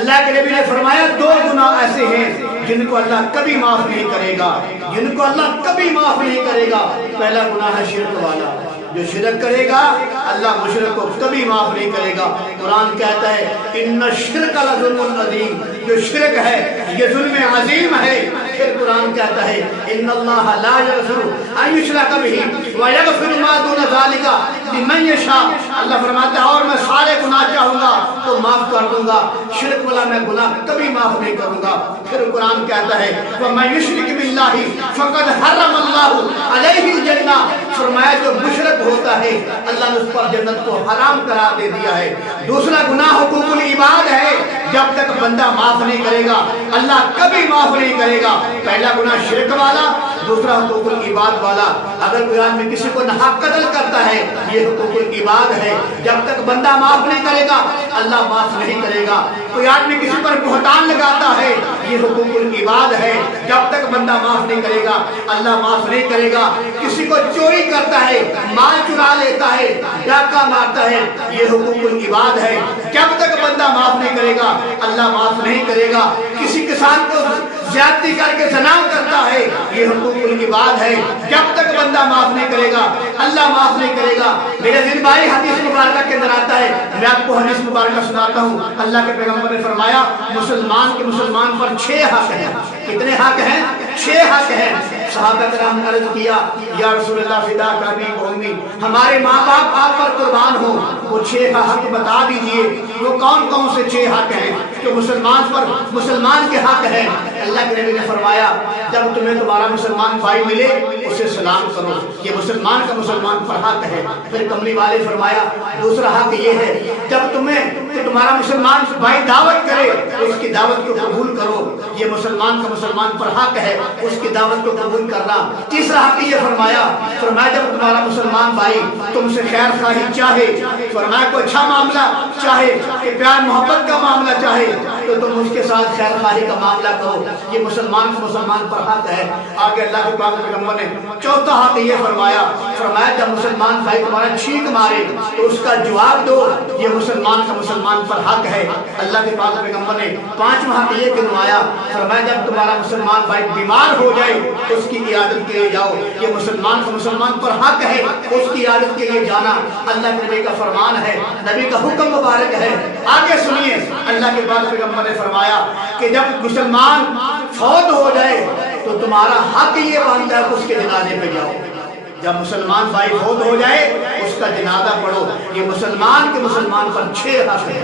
اللہ کے نبی نے فرمایا دو گناہ ایسے ہیں جن کو اللہ کبھی معاف نہیں کرے گا، جن کو اللہ کبھی معاف نہیں کرے گا۔ پہلا گناہ ہے شرک والا، جو شرک کرے گا اللہ مشرک کو کبھی معاف نہیں کرے گا۔ قرآن کہتا ہے ان الشرک لظلم عظیم، جو شرک ہے یہ ظلم عظیم ہے۔ پھر قرآن کہتا ہے ان اللہ لا یغفر ان یشرک بہ ویغفر ما دون ذلک لمن یشاء، اللہ فرماتا ہے اور میں سارے گناہ چاہوں گا تو معاف کر دوں گا، شرک والا میں گناہ کبھی معاف نہیں کروں گا۔ پھر قرآن کہتا ہے وَمَن یشرک بِاللَّهِ فَقَدْ حَرَّمَ اللَّهُ عَلَيْهِ الْجَنَّةَ، فرمایا جو مشرک ہوتا ہے اللہ نے اس پر جنت کو حرام قرار دے دیا ہے۔ دوسرا گناہ حقوق العباد ہے، جب تک بندہ معاف نہیں کرے گا اللہ کبھی معاف نہیں کرے گا۔ پہلا گناہ شرک والا، دوسرا حقوق العباد والا۔ اگر کوئی آدمی کسی کو ناحق قتل کرتا ہے یہ حقوق العباد ہے، جب تک بندہ معاف نہیں کرے گا اللہ معاف نہیں کرے گا۔ کوئی آدمی کسی پر بہتان لگاتا ہے یہ حقوق العباد ہے، جب تک بندہ معاف نہیں کرے گا اللہ معاف نہیں کرے گا۔ کسی کو چوری کرتا ہے، مال چرا لیتا ہے، ڈاکہ مارتا ہے یہ حقوق العباد ہے، جب تک بندہ معاف نہیں کرے گا اللہ معاف نہیں کرے گا۔ کسی کسان کو زیادتی کر کے زنا کرتا ہے یہ حقوق العباد ہے، جب تک بندہ معاف نہیں کرے گا اللہ معاف نہیں کرے گا۔ میرے دل بھائی حدیث مبارکہ کے اندر آتا ہے، میں آپ کو حدیث مبارکہ سناتا ہوں۔ اللہ کے پیغمبر نے فرمایا مسلمان کے مسلمان پر 6 حق ہیں۔ کتنے حق ہیں؟ 6 حق ہیں۔ صحابہ کرام نے عرض کیا یا رسول اللہ فداک ابی و امی، ہمارے ماں باپ آپ پر قربان ہو، وہ 6 حق بتا دیجئے، وہ کون کون سے 6 حق ہیں جو مسلمان پر مسلمان کے حق ہیں؟ اللہ کے نبی نے فرمایا جب تمہیں تمہارا مسلمان بھائی ملے اسے سلام کرو، یہ مسلمان کا مسلمان پر حق ہے۔ پھر کملی والے فرمایا دوسرا حق یہ ہے جب تمہارا مسلمان بھائی دعوت کرے اس کی دعوت کو قبول کرو، یہ مسلمان کا مسلمان پر حق ہے اس کی دعوت کو قبول کرنا۔ تیسرا حق یہ فرمایا جب تمہارا مسلمان بھائی تم سے خیر خواہی چاہے، فرمایا کوئی اچھا معاملہ چاہے کہ پیار محبت کا معاملہ چاہے تو تم اس کے ساتھ خیر خواہی کا معاملہ کرو، یہ مسلمان کا مسلمان پر حق ہے۔ آگے اللہ کے پاک پیغمبر نے چوتھا حق یہ فرمایا جب مسلمان بھائی تمہارا چھینک مارے تو اس کا جواب دو، یہ مسلمان کا مسلمان پر حق ہے۔ اللہ کے پاک پیغمبر نے پانچواں حق یہ گنوایا، فرمایا جب تمہارا مسلمان بھائی بیمار ہو جائے اس کی عیادت کے لیے جاؤ، یہ مسلمان کا مسلمان پر حق ہے اس کی عیادت کے لیے جانا۔ اللہ کے نبی کا فرمان ہے، نبی کا حکم مبارک ہے۔ آگے سنیے اللہ کے پاک پیغمبر نے فرمایا کہ جب مسلمان فوت ہو جائے تو تمہارا حق یہ بنتا ہے کہ اس کے جنازے پہ جاؤ۔ جب مسلمان بھائی فوت ہو جائے اس کا جنازہ پڑھو، یہ مسلمان کے مسلمان پر 6 حق ہے۔